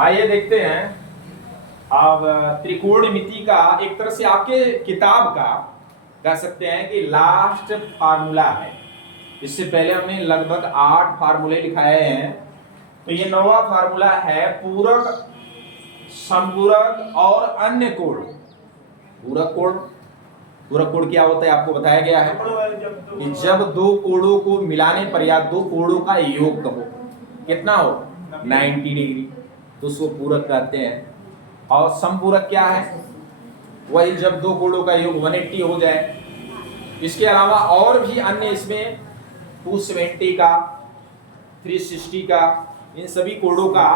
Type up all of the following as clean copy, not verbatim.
आइए देखते हैं। अब त्रिकोणमिति का एक तरह से आपके किताब का कह सकते हैं कि लास्ट फार्मूला है। इससे पहले हमने लगभग 8 फार्मूले लिखाए हैं, तो ये 9वां फार्मूला है पूरक, संपूरक और अन्य कोण। पूरक कोण, पूरक कोण क्या होता है आपको बताया गया है कि जब दो कोणों को मिलाने पर या दो कोणों का योग हो, कितना हो 90 डिग्री, तो उसको पूरक कहते हैं। और संपूरक क्या है, वही जब दो कोणों का योग 180 हो जाए। इसके अलावा और भी अन्य इसमें 270 का, 360 का, इन सभी कोणों का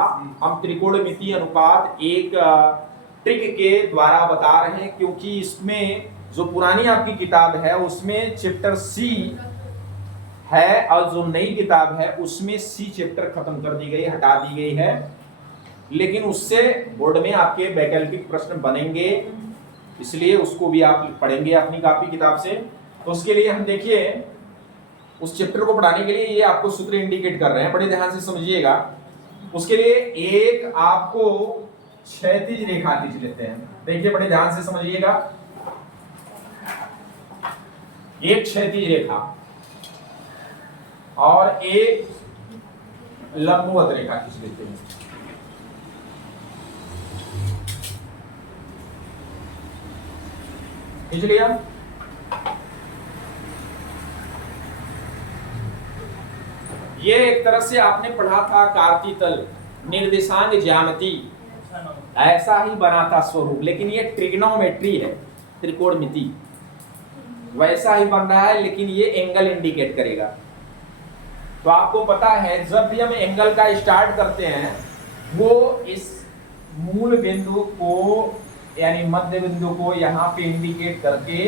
हम त्रिकोणमितीय अनुपात एक ट्रिक के द्वारा बता रहे हैं, क्योंकि इसमें जो पुरानी आपकी किताब है उसमें चैप्टर सी है और जो नई किताब है उसमें सी चैप्टर खत्म कर दी गई, हटा दी गई है। लेकिन उससे बोर्ड में आपके वैकल्पिक प्रश्न बनेंगे, इसलिए उसको भी आप पढ़ेंगे अपनी कॉपी किताब से। तो उसके लिए हम देखिए उस चैप्टर को पढ़ाने के लिए ये आपको सूत्र इंडिकेट कर रहे हैं, बड़े ध्यान से समझिएगा। उसके लिए एक आपको क्षैतिज रेखा खींच लेते हैं, देखिए बड़े ध्यान से समझिएगा। एक क्षैतिज रेखा और एक लंबवत रेखा खींच लेते हैं। खींच लिया। ये एक तरह से आपने पढ़ा था कार्तीतल निर्देशांक ज्यामिति, ऐसा ही बना था स्वरूप, लेकिन ये ट्रिग्नोमेट्री है, त्रिकोणमिति वैसा ही बन रहा है, लेकिन ये एंगल इंडिकेट करेगा। तो आपको पता है जब भी हम एंगल का स्टार्ट करते हैं वो इस मूल बिंदु को यानी मध्य बिंदु को यहाँ पे इंडिकेट करके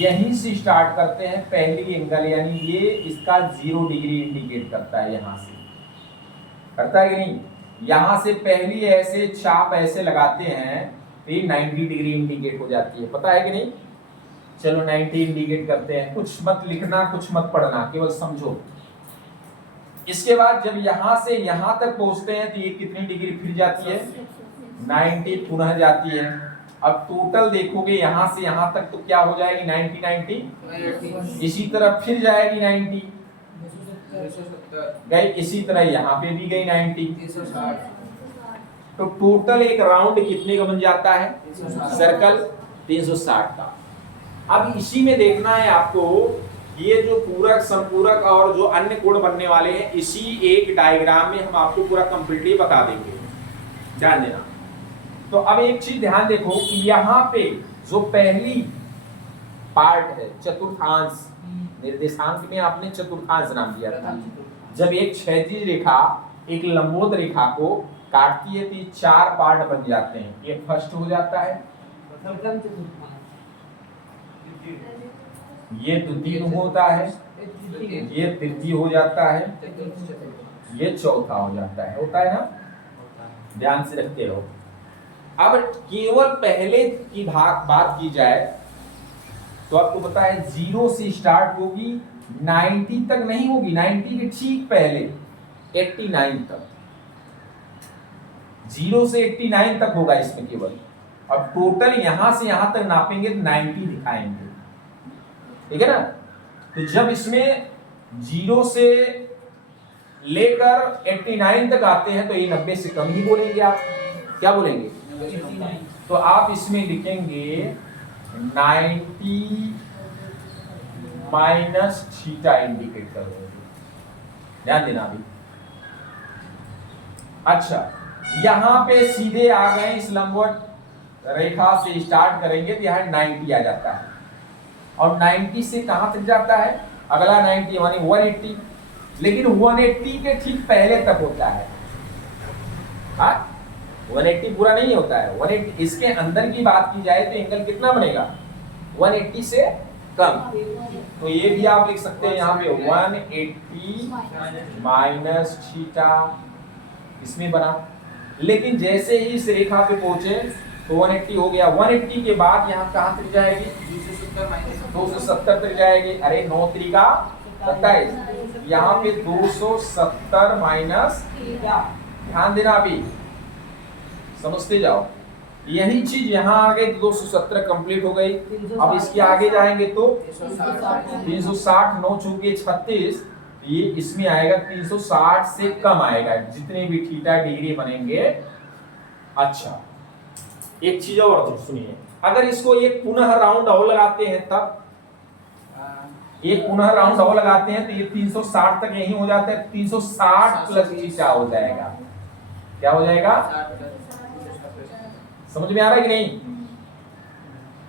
यहीं से स्टार्ट करते हैं पहली एंगल, यानी ये इसका 0 डिग्री इंडिकेट करता है, यहाँ से करता है कि नहीं। यहाँ से पहली ऐसे चाप ऐसे लगाते हैं तो ये 90 डिग्री इंडिकेट हो जाती है, पता है कि नहीं। चलो 90 इंडिकेट करते हैं, कुछ मत लिखना कुछ मत पढ़ना, केवल समझो। इसके बाद जब यहाँ से यहाँ तक पहुंचते हैं तो ये कितनी डिग्री फिर जाती है 90 पुनः जाती है। अब टोटल देखोगे यहाँ से यहाँ तक तो क्या हो जाएगी 90, इसी तरह फिर जाएगी 90 गई, इसी तरह यहाँ पे भी गई 90, तो टोटल एक राउंड कितने का बन जाता है सर्कल 360 का। अब इसी में देखना है आपको ये जो पूरक, संपूरक और जो अन्य कोण बनने वाले हैं, इसी एक डायग्राम में हम आपको पूरा कंप्लीटली बता देंगे, ध्यान देना। तो अब एक चीज ध्यान देखो कि यहाँ पे जो पहली पार्ट है चतुर्थांश, निर्देशांक में आपने चतुर्थांश नाम दिया था। जब एक क्षैतिज रेखा एक लंबवत रेखा को काटती है तो ये 4 पार्ट बन जाते हैं। ये फर्स्ट हो जाता है, ये द्वितीय होता है, ये तृतीय हो जाता है, ये चौथा हो जाता है, होता है ना, ध्यान से रखते रहो। अब केवल पहले की बात की जाए तो आपको पता है 0 से स्टार्ट होगी, 90 तक नहीं होगी, 90 के ठीक पहले 89 तक, 0 से 89 तक होगा इसमें केवल। अब टोटल यहां से यहां तक नापेंगे तो 90 दिखाएंगे, ठीक है ना। तो जब इसमें 0 से लेकर 89 तक आते हैं तो ये 90 से कम ही बोलेंगे आप, क्या बोलेंगे। तो आप इसमें लिखेंगे 90 माइनस थीटा इंडिकेट करोगे, ध्यान देना अभी। अच्छा, यहां पे सीधे आ गए, इस लंबवत रेखा से स्टार्ट करेंगे तो यहाँ 90 आ जाता है, और 90 से कहां तक जाता है, अगला 90 यानी 180, लेकिन 180 के ठीक पहले तक होता है। हाँ, 180 पूरा नहीं होता है, 180 इसके अंदर की बात की जाए तो एंगल कितना बनेगा 180 से कम। तो ये भी आप लिख सकते हैं यहाँ पे 180 माइनस थीटा, इसमें बना। लेकिन जैसे ही इस रेखा पे पहुंचे तो 180 हो गया, 180 के बाद यहाँ कहाँ तक जाएगी 270 तक जाएगी। अरे 9 त्रिका 27, यहाँ पे 270 माइनस, ध्यान देना अभी समझते जाओ। यही चीज यहाँ आ गई 270 कंप्लीट हो गई। अब इसके आगे जाएंगे तो 360, 9 चूंकि 36, ये इसमें आएगा 360 से कम आएगा जितने भी थीटा डिग्री बनेंगे। अच्छा एक चीज और तो सुनिए, अगर इसको एक पुनः राउंड और लगाते हैं तब, एक पुनः राउंड और लगाते हैं तो ये 360 तक यही हो जाता है, 360 प्लस थीटा हो जाएगा। क्या हो जाएगा? समझ में आ रहा है कि नहीं?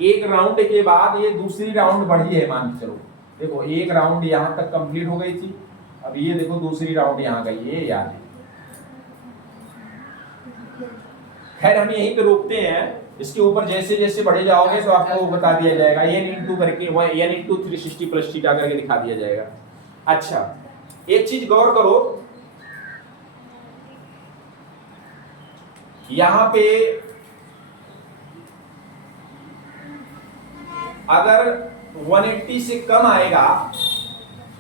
एक राउंड के बाद ये दूसरी राउंड बढ़ी है, मान के चलो। देखो एक राउंड यहां तक कंप्लीट हो गई थी, अब ये देखो दूसरी राउंड यहां गई है, याद है। खैर हम यहीं पे रोकते हैं, इसके ऊपर जैसे जैसे बढ़े जाओगे तो आपको बता दिया जाएगा, n इंटू करके n इंटू 360 प्लस थीटा करके दिखा दिया जाएगा। अच्छा एक चीज गौर करो, यहां पे अगर 180 से कम आएगा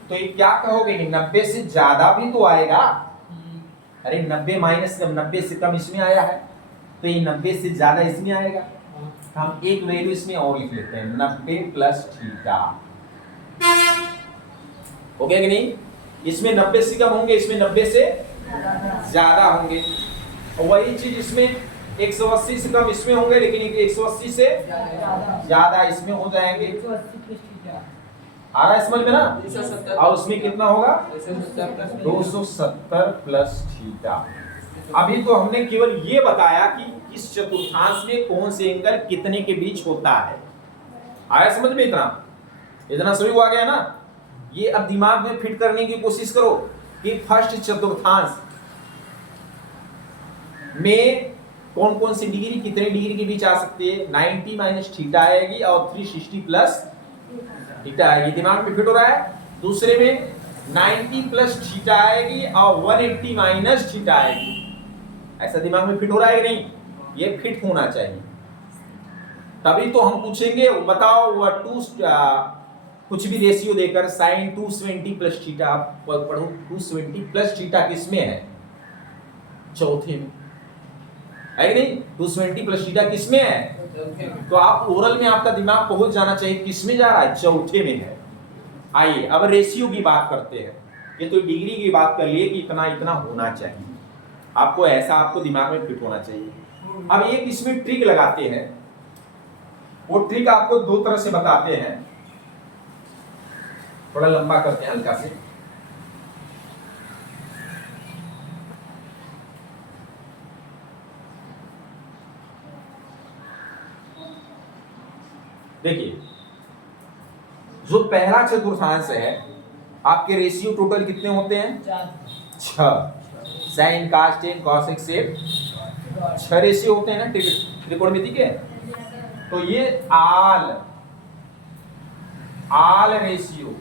तो ये क्या कहोगे कि 90 से ज्यादा भी तो आएगा। अरे 90 माइनस 90 से कम इसमें आया है तो ये 90 से ज्यादा इसमें आएगा। हम एक वैल्यू इसमें और लिख लेते हैं, 90 प्लस थीटा। हो गया कि नहीं? इसमें 90 से कम होंगे, इसमें 90 से ज्यादा होंगे। और वही चीज इसमें 180 से कम इसमें होंगे, लेकिन 180 से ज्यादा इसमें हो जाएंगे। आ रहा है समझ में ना? और उसमें कितना होगा? 270 प्लस थीटा। अभी तो हमने केवल ये बताया कि इस चतुर्थांश में कौन से एंगल कितने के बीच होता है। आया समझ में? इतना सभी को आ गया ना? ये अब दिमाग में फिट करने की कोशिश करो कि फर्स्ट चतुर्थांश में कौन कौन सी डिग्री कितने डिग्री के बीच आ सकती है। 90 माइनस थीटा आएगी और 360 प्लस थीटा आएगी। दिमाग में फिट हो रहा है? दूसरे में 90 प्लस थीटा आएगी और 180 माइनस थीटा आएगी। ऐसा दिमाग में फिट हो रहा है कि नहीं? ये फिट होना चाहिए, तभी तो हम पूछेंगे बताओ कुछ भी रेशियो देकर sin 270 प्लस थीटा, आप पढ़ो 270 प्लस थीटा किसमें है? चौथे में है कि नहीं? 270 प्लस थीटा किसमें है? तो आप ओरल में आपका दिमाग पहुंच जाना चाहिए किसमें जा रहा है? चौथे में है। आइए अब रेशियो की बात करते हैं। ये तो डिग्री की बात कर लिए कि इतना इतना होना चाहिए, आपको ऐसा आपको दिमाग में फिट होना चाहिए। अब एक इसमें ट्रिक लगाते हैं, वो ट्रिक आपको दो तरह से बताते हैं। थोड़ा लंबा करते हैं हल्का से। देखिए जो पहला चतुर्थांश है, आपके रेशियो टोटल कितने होते हैं? 6। Sine cos tan cosec sec 6 ratio होते हैं ना त्रिकोणमिति के। तो ये आल रेशियो,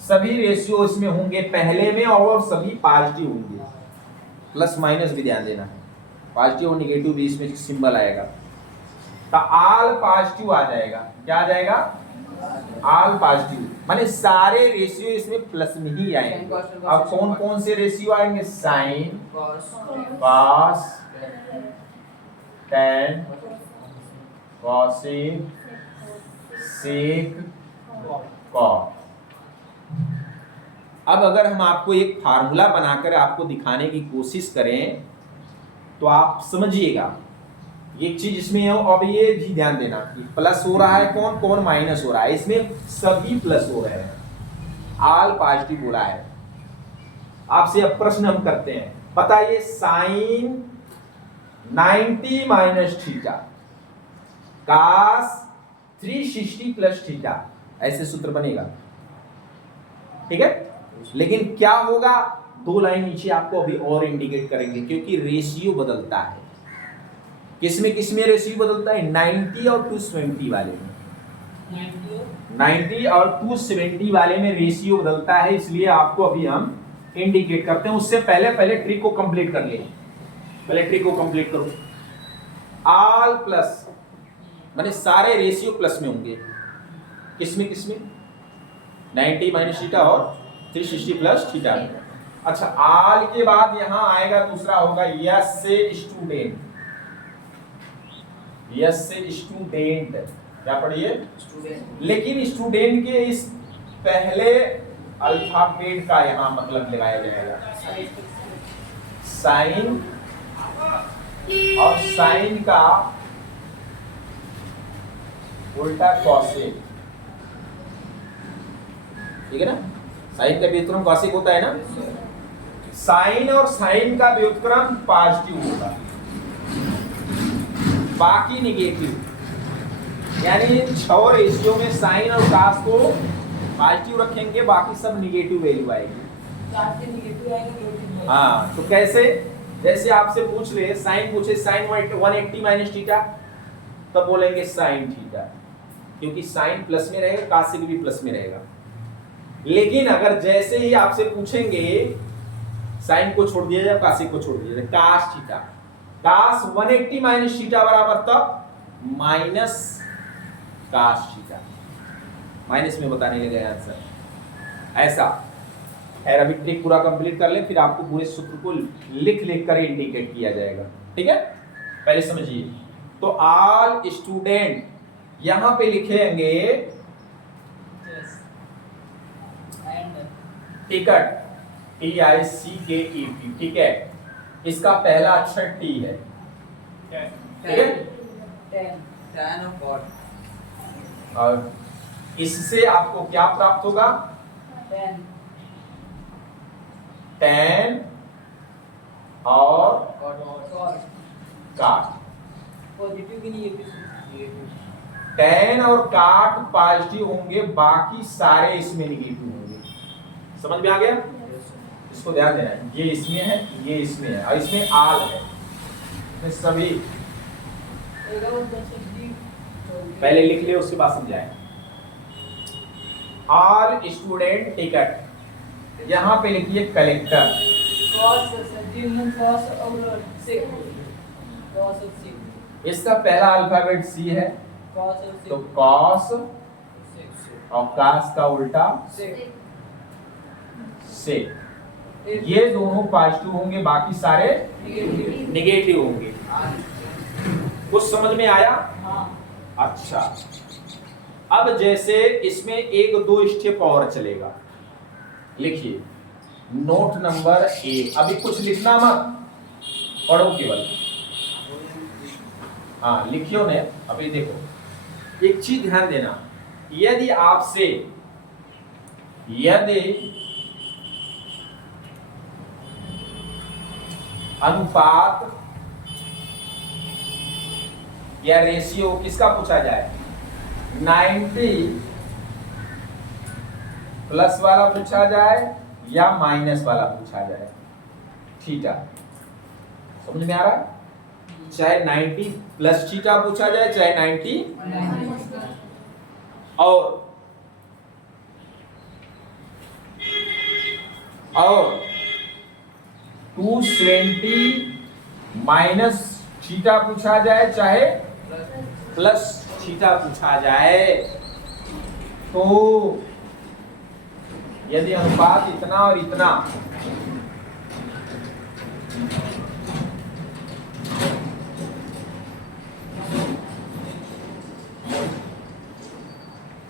सभी रेशियो इसमें होंगे पहले में और सभी पॉजिटिव होंगे। प्लस माइनस भी ध्यान देना है, पॉजिटिव और निगेटिव भी इसमें सिंबल आएगा। तो आल पॉजिटिव आ जाएगा। क्या आ जाएगा? आल पॉजिटिव, माने सारे रेशियो इसमें प्लस में ही आएंगे। अब कौन कौन से रेशियो आएंगे? साइन, कॉस, टेन, कॉसेक, सेक, कॉट। अब अगर हम आपको एक फार्मूला बनाकर आपको दिखाने की कोशिश करें तो आप समझिएगा एक चीज इसमें है। अब ये भी ध्यान देना कि प्लस हो रहा है कौन कौन माइनस हो रहा है। इसमें सभी प्लस हो रहे हैं, आल पॉजिटिव हो रहा है। आपसे अब प्रश्न हम करते हैं, बताइए sine 90 minus theta cos 360 plus theta, ऐसे सूत्र बनेगा। ठीक है, लेकिन क्या होगा? 2 लाइन नीचे आपको अभी और इंडिकेट करेंगे, क्योंकि रेशियो बदलता है। किसमें रेशियो बदलता है? 90 और 270 वाले में। 90 और 270 वाले में रेशियो बदलता है, इसलिए आपको अभी हम इंडिकेट करते हैं। उससे पहले ट्रिक को कंप्लीट कर ले। पहले ट्रिक को कंप्लीट करो। ऑल प्लस माने सारे रेशियो प्लस में होंगे। किसमें? 90 माइनस थीटा और 360 प्लस थीटा। अच्छा, आल के बाद यहां आएगा दूसरा होगा यस से स्टूडेंट। यस से स्टूडेंट क्या पढ़िए स्टूडेंट। लेकिन स्टूडेंट के इस पहले अल्फाबेट का यहां मतलब लगाया जाएगा साइन, और साइन का उल्टा कॉसेक, ठीक है ना। साइन का व्युत्क्रम कॉसेक होता है ना। साइन और साइन का व्युत्क्रम पॉजिटिव होगा, बाकी निगेटिव। यानी 6 रेशियो में साइन और कास को पॉजिटिव रखेंगे, बाकी सब निगेटिव वैल्यू आएगी। हाँ, तो कैसे, जैसे आपसे पूछ ले साइन पूछे साइन 180 माइनस थीटा, तब बोलेंगे साइन थीटा, क्योंकि साइन प्लस में रहेगा, कासेक भी प्लस में रहेगा। लेकिन अगर जैसे ही आपसे पूछेंगे साइन को छोड़ दिया जाए, कासेक को छोड़ दिया जाए, कास थीटा, कास 180 माइनस थीटा बराबर तब माइनस कास थीटा, माइनस में बताने लगे आंसर। ऐसा है, अभी ट्रिक पूरा कंप्लीट कर ले, फिर आपको पूरे सूत्र को लिख लिख कर इंडिकेट किया जाएगा, ठीक है। पहले समझिए, तो ऑल स्टूडेंट यहां पे लिखेंगे टिकट, TICKET, ठीक है। इसका पहला अक्षर टी है, ठीक है। और इससे आपको क्या प्राप्त होगा, टेन और काट। पॉजिटिव की निगेटिव, टेन और काट पॉजिटिव होंगे, बाकी सारे इसमें निगेटिव होंगे। समझ में आ गया? इसको ध्यान देना है, ये इसमें है, ये इसमें है, और इसमें आल है, इसमें सभी। पहले लिख ले, उसके बाद समझाए। ऑल स्टूडेंट टिकट, यहां पे लिखिए कलेक्टर, इसका पहला अल्फाबेट सी है, तो कॉस और कास का उल्टा से। ये दोनों पॉजिटिव होंगे, बाकी सारे नेगेटिव होंगे। कुछ समझ में आया? अच्छा, अब जैसे इसमें 1-2 स्टेप और चलेगा, लिखिए नोट नंबर 1। अभी कुछ लिखना मत, पढ़ो केवल। हाँ, लिखियो ने। अभी देखो, एक चीज ध्यान देना, यदि आपसे अनुपात या रेशियो किसका पूछा जाए, 90 प्लस वाला पूछा जाए या माइनस वाला पूछा जाए, थीटा, समझ में आ रहा है? चाहे 90 प्लस थीटा पूछा जाए, चाहे 90 और 270 माइनस थीटा पूछा जाए, चाहे प्लस थीटा पूछा जाए। तो यदि अनुपात इतना और इतना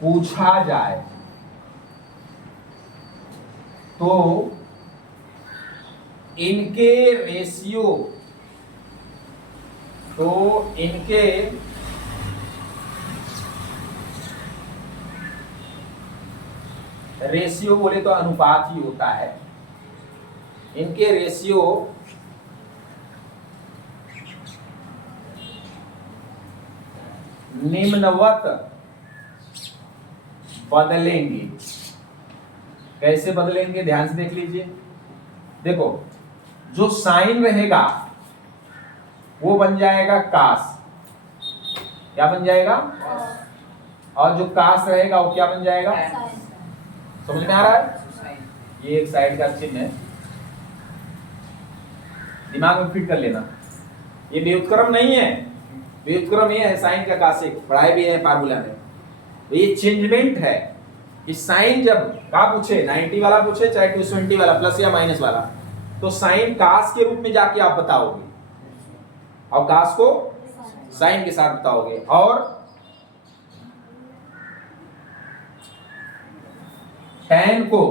पूछा जाए, तो इनके रेशियो, रेशियो बोले तो अनुपात ही होता है। इनके रेशियो निम्नवत बदलेंगे। कैसे बदलेंगे, ध्यान से देख लीजिए। देखो, जो साइन रहेगा वो बन जाएगा कास, क्या बन जाएगा, और जो कास रहेगा वो क्या बन जाएगा, समझ में आ रहा है? ये एक साइड का चिन्ह है, दिमाग में फिट कर लेना। ये व्युत्क्रम नहीं है, व्युत्क्रम ये है साइन का कासेक, पढ़ाई भी है फार्मूला में। तो ये चेंजमेंट है, कि साइन जब का पूछे 90 वाला पूछे चाहे 270 वाला प्लस या माइनस वाला, तो साइन कास के रूप में जाके आप बताओगे और कास को साइन के साथ बताओगे, और tan को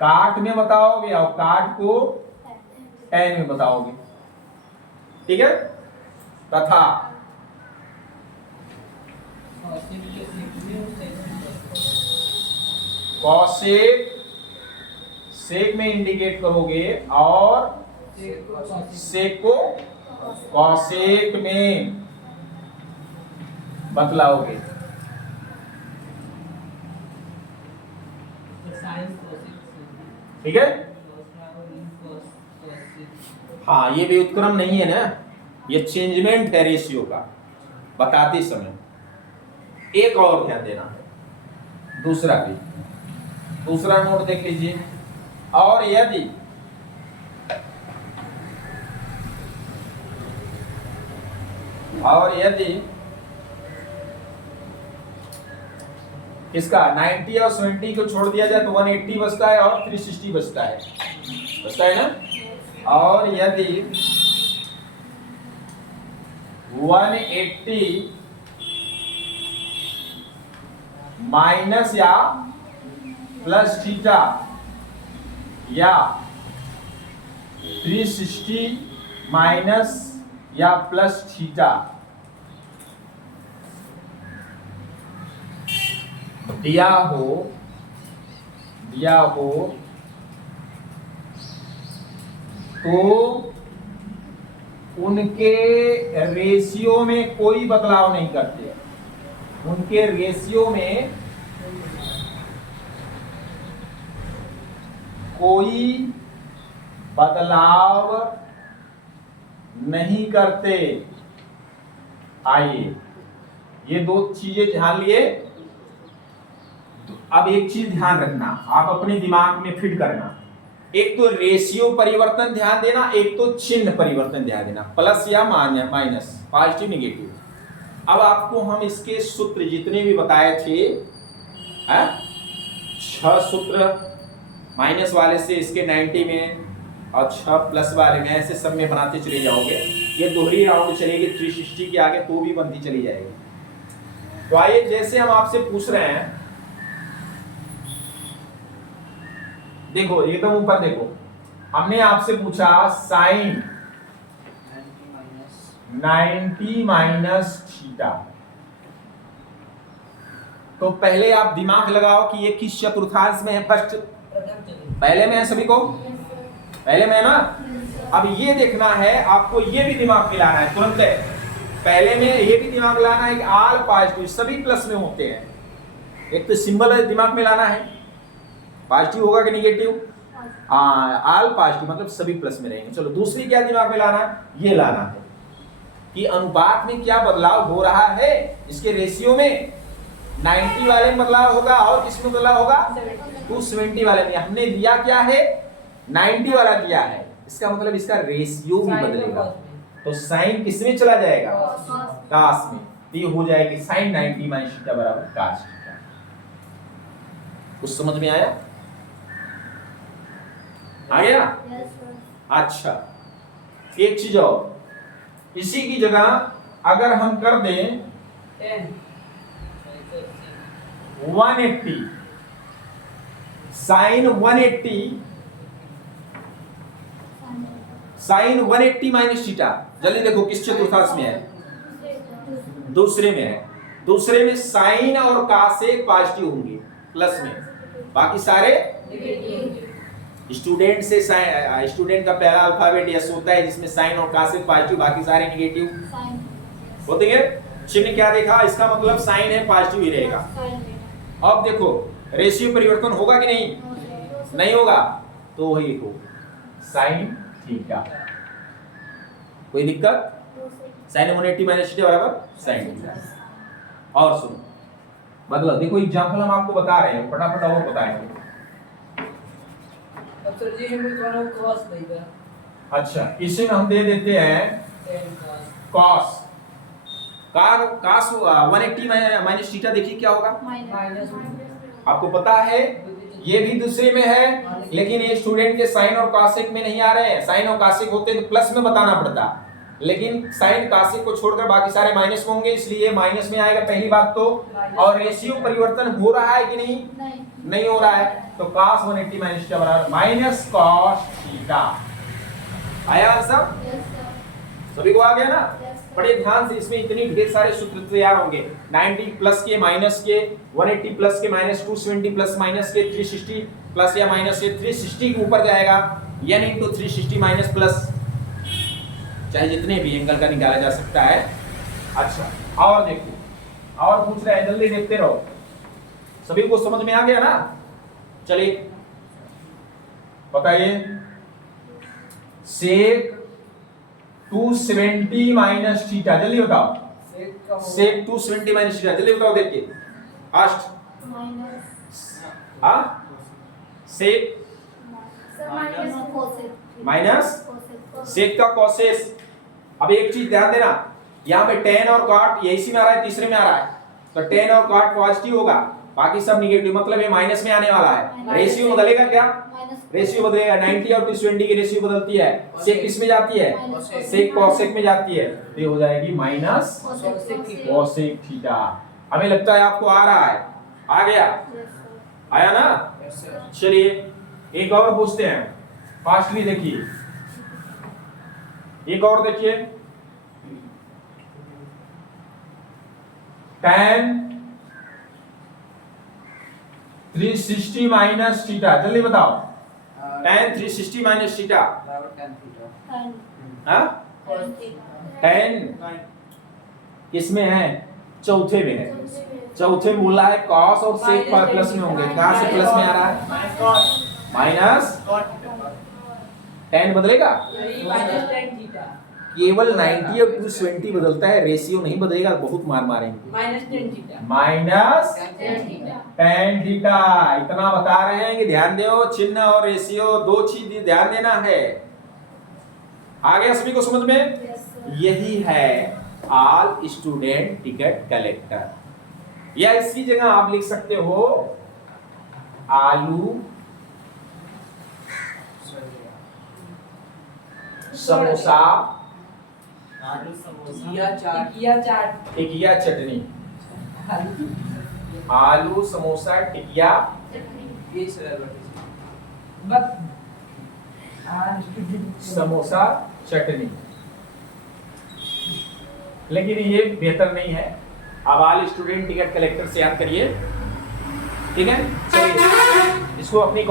काट में बताओगे और काट को tan में बताओगे, ठीक है। तथा कॉसेक सेक में इंडिकेट करोगे और सेक को कॉसेक में बतलाओगे। ठीक है, हाँ ये व्युत्क्रम नहीं है ना, ये चेंजमेंट है रेशियो का बताते समय। एक और ध्यान देना है, दूसरा नोट देख लीजिए। और यदि इसका 90 और 70 को छोड़ दिया जाए तो 180 बचता है और 360 बचता है ना। और यदि 180 माइनस या प्लस थीटा या 360 माइनस या प्लस थीटा दिया हो तो उनके रेशियो में कोई बदलाव नहीं करते, उनके रेशियो में कोई बदलाव नहीं करते। आइए ये दो चीजें ध्यान लिए। तो अब एक चीज ध्यान रखना, आप अपने दिमाग में फिट करना, एक तो रेशियो परिवर्तन ध्यान देना, एक तो चिन्ह परिवर्तन ध्यान देना, प्लस या माइनस, पॉजिटिव नेगेटिव। अब आपको हम इसके सूत्र जितने भी बताए थे 6 सूत्र माइनस वाले से इसके 90 में और 6 प्लस वाले में, ऐसे सब में बनाते चले जाओगे। ये दोहरी राउंड चलेगी 360 के आगे तो भी बनती चली जाएगी। तो आइए जैसे हम आपसे पूछ रहे हैं, देखो एकदम ऊपर देखो, हमने आपसे पूछा साइन 90 माइनस थीटा। तो पहले आप दिमाग लगाओ कि ये किस चतुर्थांश में है। फर्स्ट पहले में है, सभी को पहले में है ना। अब ये देखना है आपको, ये भी दिमाग में लाना है तुरंत है। पहले में ये भी दिमाग लाना है कि आल पॉजिटिव सभी प्लस में होते हैं। एक तो सिंबल है दिमाग में लाना है, पॉजिटिव होगा कि निगेटिव, आल पॉजिटिव मतलब सभी प्लस में रहेंगे। चलो दूसरी क्या दिमाग में लाना है, ये लाना है कि अनुपात में क्या बदलाव हो रहा है। इसके रेशियो में 90 वाले में बदलाव होगा और किसमें बदलाव होगा, 270 वाले में। हमने दिया क्या है, 90 वाला दिया है, इसका मतलब इसका रेशियो भी बदलेगा। तो साइन किसमें चला जाएगा, कास में। तो ये हो जाएगी साइन 90 माइनस थीटा बराबर कास थीटा। कुछ समझ में आया, आ गया? अच्छा एक चीज और, इसी की जगह अगर हम कर दें 180 साइन 180 माइनस थीटा, जल्दी देखो किस चतुर्थांश में है, दूसरे में है। दूसरे में साइन और कासेक पॉजिटिव होंगे प्लस में, बाकी सारे स्टूडेंट से स्टूडेंट का पहला अल्फाबेट एस होता है जिसमें साइन और कासेक पॉजिटिव, बाकी सारे नेगेटिव होते हैं। चिन्ह क्या देखा, इसका मतलब साइन है पॉजिटिव ही रहेगा। अब देखो रेशियो परिवर्तन होगा कि नहीं होगा, तो वही हो साइन थीटा। कोई दिक्कत, साइन 180 माइनस थीटा बराबर साइन थीटा। और सुनो मतलब देखो एग्जांपल हम आपको बता रहे हैं, फटाफट और बताएंगे। सर जी हमें कौन cos देगा। अच्छा इसी में हम दे देते हैं cos। काश 180 माइनस थीटा देखिए क्या होगा। माइनस आपको पता है ये भी दूसरे में है, लेकिन ये स्टूडेंट के साइन और कासिक में नहीं आ रहे हैं। साइन और कासिक होते तो प्लस में बताना पड़ता, लेकिन साइन कासिक को छोड़कर बाकी सारे माइनस में होंगे, इसलिए माइनस में आएगा पहली बात तो। और रेशियो परिवर्तन हो रहा है कि नहीं? नहीं हो रहा है, तो cos 180 माइनस थीटा बराबर माइनस cos थीटा। आया आंसर? सभी को आ गया ना? बड़े ध्यान से, इसमें इतनी ढेर सारे सूत्र तैयार होंगे। 90 प्लस के माइनस के, 180 प्लस के माइनस 270 प्लस माइनस के 360 प्लस या माइनस के 360 के ऊपर जाएगा, यानी तो 360 माइनस प्लस, चाहे जितने भी एंगल का निकाला जा सकता है। अच्छा, और देखिए, और पूछ रहे हैं, जल्दी देखते रहो। सभी को समझ में आ गया ना? चलिए बताइए, सेक 270 माइनस थीटा, जल्दी बताओ। सेक 270 माइनस थीटा, जल्दी बताओ देख के। फास्ट। हाँ, सेक माइनस सेक का कोसेस। अब एक चीज ध्यान देना, यहाँ पे tan और cot ये इसी में आ रहा है, तीसरे में आ रहा है, तो tan और cot पॉजिटिव होगा, बाकी सब निगेटिव, मतलब ये माइनस में आने वाला है। रेशियो बदलेगा क्या? रेशियो बदलेगा, 90 और 220 की रेशियो बदलती है। सेक किस में जाती है? सेक कोसेक में जाती है, तो ये हो जाएगी माइनस कोसेक थीटा। हमें लगता है आपको आ रहा है, आ गया? आया ना? चलिए एक और पूछते हैं, फास्टली देखिए, एक और देखिए, tan 360 माइनस थीटा, जल्दी बताओ। tan 360 माइनस थीटा, हाँ, tan किसमें है? चौथे में है। चौथे में बोला है cos और sec प्लस में होंगे, कहां से प्लस में आ रहा है? माइनस tan बदलेगा, केवल 90 और 220 बदलता है, रेशियो नहीं बदलेगा, बहुत मार मारेंगे। माइनस tan थीटा, इतना बता रहे हैं कि ध्यान दो, चिन्ह और रेशियो दो चीज ध्यान देना है। आ गया सभी को समझ में? यही है ऑल स्टूडेंट टिकट कलेक्टर, या इसकी जगह आप लिख सकते हो आलू समोसा टिकिया चटनी, आलू समोसा टिकिया समोसा चटनी, लेकिन ये बेहतर नहीं है। अब ऑल स्टूडेंट टिकट कलेक्टर से याद करिए, ठीक है? चलिए इसको अपनी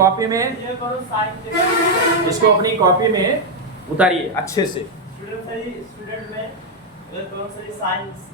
कॉपी में उतारिए अच्छे से। स्टूडेंट में साइंस